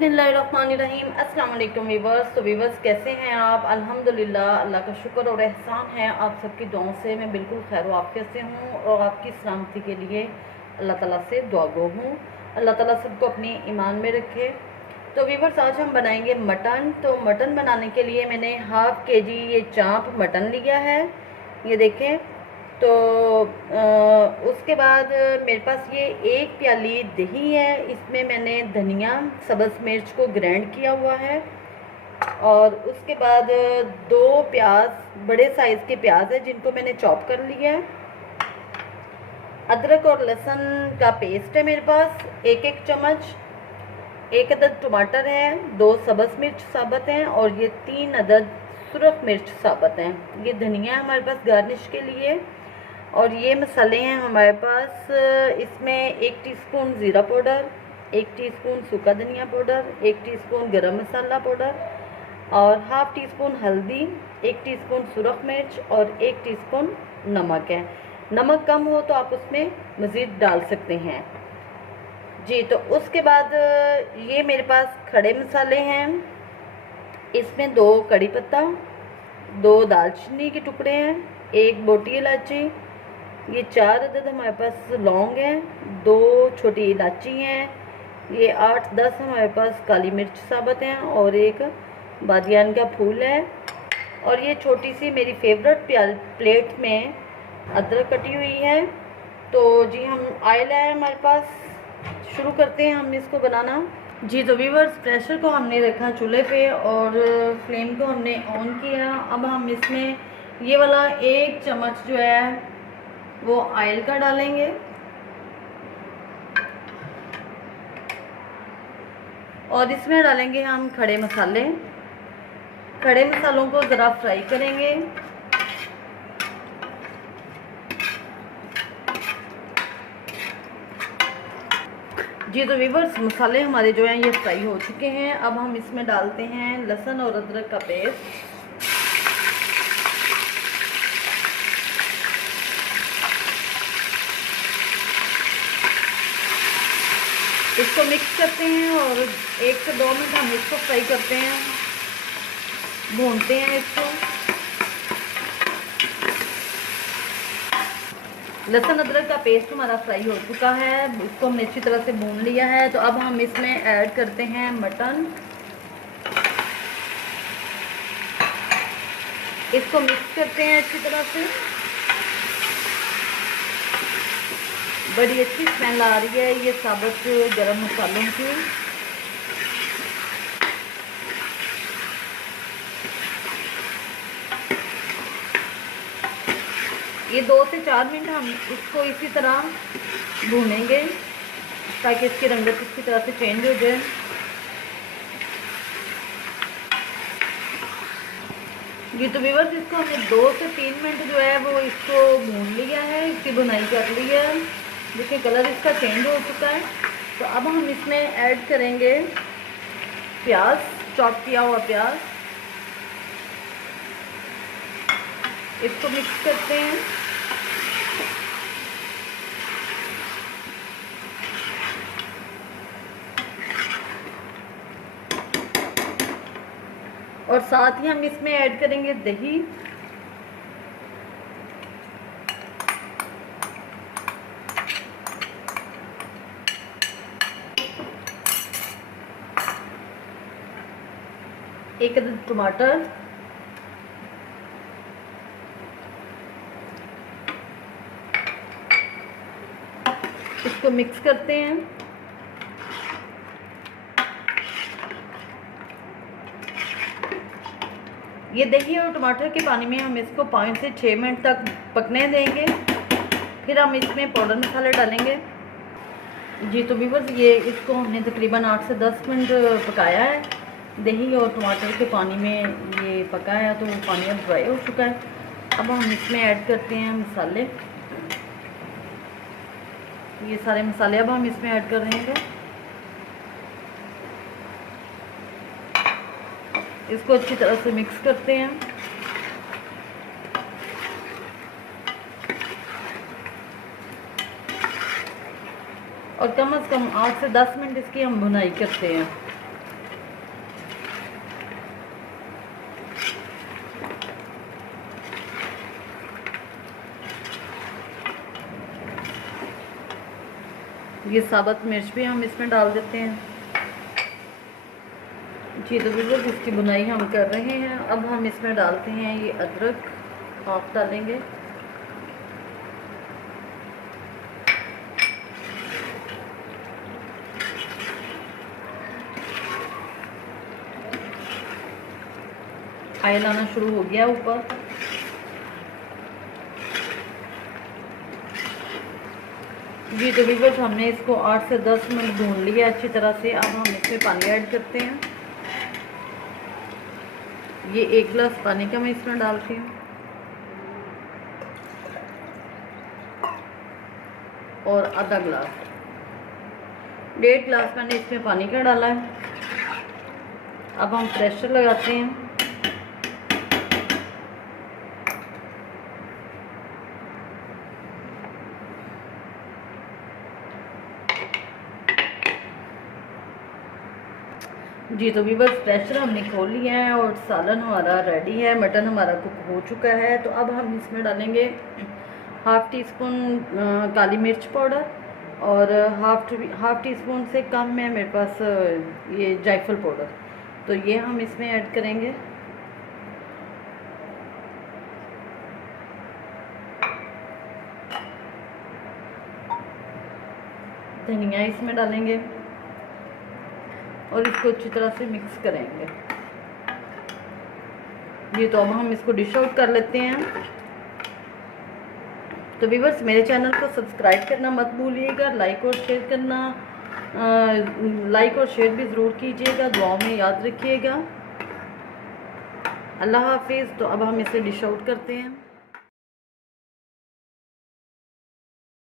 बिस्मिल्लाहिर्रहमानिर्रहीम। अस्सलाम वालेकुम वीवर्स। तो वीवर्स कैसे हैं आप? अल्हम्दुलिल्लाह, अल्लाह का शुक्र और एहसान है। आप सबकी दुआओं से मैं बिल्कुल खैर वाफ़ियत से हूँ और आपकी सलामती के लिए अल्लाह ताला से दुआ गो हूँ। अल्लाह ताला सबको अपने ईमान में रखे। तो वीवर्स आज हम बनाएंगे मटन। तो मटन बनाने के लिए मैंने हाफ़ केजी ये चाँप मटन लिया है, ये देखें। तो उसके बाद मेरे पास ये 1 प्याली दही है, इसमें मैंने धनिया सब्ज़ मिर्च को ग्राइंड किया हुआ है। और उसके बाद 2 प्याज, बड़े साइज़ के प्याज है जिनको मैंने चॉप कर लिया है। अदरक और लहसुन का पेस्ट है मेरे पास 1-1 चम्मच। 1 अदद टमाटर है, 2 सब्ज़ मिर्च साबुत हैं और ये 3 अदद सुरख मिर्च साबुत हैं। ये धनिया है हमारे पास गार्निश के लिए। और ये मसाले हैं हमारे पास, इसमें 1 टीस्पून ज़ीरा पाउडर, 1 टीस्पून सूखा धनिया पाउडर, 1 टीस्पून गरम मसाला पाउडर और हाफ़ टीस्पून हल्दी, 1 टीस्पून सुरख मिर्च और 1 टीस्पून नमक है। नमक कम हो तो आप उसमें मज़ीद डाल सकते हैं जी। तो उसके बाद ये मेरे पास खड़े मसाले हैं, इसमें 2 कड़ी पत्ता, 2 दालचीनी के टुकड़े हैं, 1 मोटी इलायची, ये 4 अदद हमारे पास लौंग हैं, 2 छोटी इलायची हैं, ये 8-10 हमारे पास काली मिर्च साबुत हैं और 1 बादियान का फूल है। और ये छोटी सी मेरी फेवरेट प्लेट में अदरक कटी हुई है। तो जी हम ऑयल है हमारे पास, शुरू करते हैं हम इसको बनाना जी। तो व्यूअर्स प्रेशर को हमने रखा चूल्हे पे और फ्लेम को हमने ऑन किया। अब हम इसमें ये वाला 1 चम्मच जो है वो ऑयल का डालेंगे और इसमें डालेंगे हम खड़े मसाले। खड़े मसालों को ज़रा फ्राई करेंगे। जी तो व्यूअर्स मसाले हमारे जो हैं ये फ्राई हो चुके हैं। अब हम इसमें डालते हैं लहसुन और अदरक का पेस्ट। इसको मिक्स करते हैं और 1 से 2 मिनट हम इसको फ्राई करते हैं, भूनते हैं इसको। लहसुन अदरक का पेस्ट हमारा फ्राई हो चुका है, इसको हमने अच्छी तरह से भून लिया है। तो अब हम इसमें ऐड करते हैं मटन। इसको मिक्स करते हैं अच्छी तरह से। बड़ी अच्छी स्मेल आ रही है ये साबुत गरम मसालों की। ये 2 से 4 मिनट हम इसको इसी तरह भूनेंगे ताकि इसकी रंगत इसकी तरह से चेंज हो जाए। ये तो व्यूअर्स इसको हमने 2 से 3 मिनट जो है वो इसको भून लिया है, इसकी भुनाई कर ली है। देखिए कलर इसका चेंज हो चुका है। तो अब हम इसमें ऐड करेंगे प्याज, चॉप किया हुआ प्याज। इसको मिक्स करते हैं। और साथ ही हम इसमें ऐड करेंगे दही। एक अदद टमाटर, इसको मिक्स करते हैं। ये दही और टमाटर के पानी में हम इसको 5 से 6 मिनट तक पकने देंगे, फिर हम इसमें पाउडर मसाले डालेंगे जी। तो व्यूअर्स ये इसको हमने तकरीबन 8 से 10 मिनट पकाया है। दही और टमाटर के पानी में ये पका है तो पानी अब ड्राई हो चुका है। अब हम इसमें ऐड करते हैं मसाले। ये सारे मसाले अब हम इसमें ऐड कर रहे हैं। इसको अच्छी तरह से मिक्स करते हैं। और कम से कम 8 से 10 मिनट इसकी हम भुनाई करते हैं। ये साबुत मिर्च भी हम इसमें डाल देते हैं जी। तो बिल्कुल इसकी बुनाई हम कर रहे हैं। अब हम इसमें डालते हैं ये अदरक, हाफ डालेंगे। ऑयल आना शुरू हो गया ऊपर। जी तो बिल्कुल हमने इसको 8 से 10 मिनट भून लिया अच्छी तरह से। अब हम इसमें पानी ऐड करते हैं। ये 1 गिलास पानी का मैं इसमें डालती हूँ और आधा गिलास, 1.5 गिलास मैंने इसमें पानी का डाला है। अब हम प्रेशर लगाते हैं। जी तो बस प्रेशर हमने खोल लिया है और सालन हमारा रेडी है। मटन हमारा कुक हो चुका है। तो अब हम इसमें डालेंगे हाफ़ टी स्पून काली मिर्च पाउडर और हाफ़ टी स्पून से कम है मेरे पास ये जायफल पाउडर। तो ये हम इसमें ऐड करेंगे। धनिया इसमें डालेंगे और इसको अच्छी तरह से मिक्स करेंगे। ये तो अब हम इसको डिश आउट कर लेते हैं। तो व्यूअर्स मेरे चैनल को सब्सक्राइब करना मत भूलिएगा, लाइक और शेयर करना लाइक और शेयर भी ज़रूर कीजिएगा। दुआओं में याद रखिएगा। अल्लाह हाफिज़। तो अब हम इसे डिश आउट करते हैं।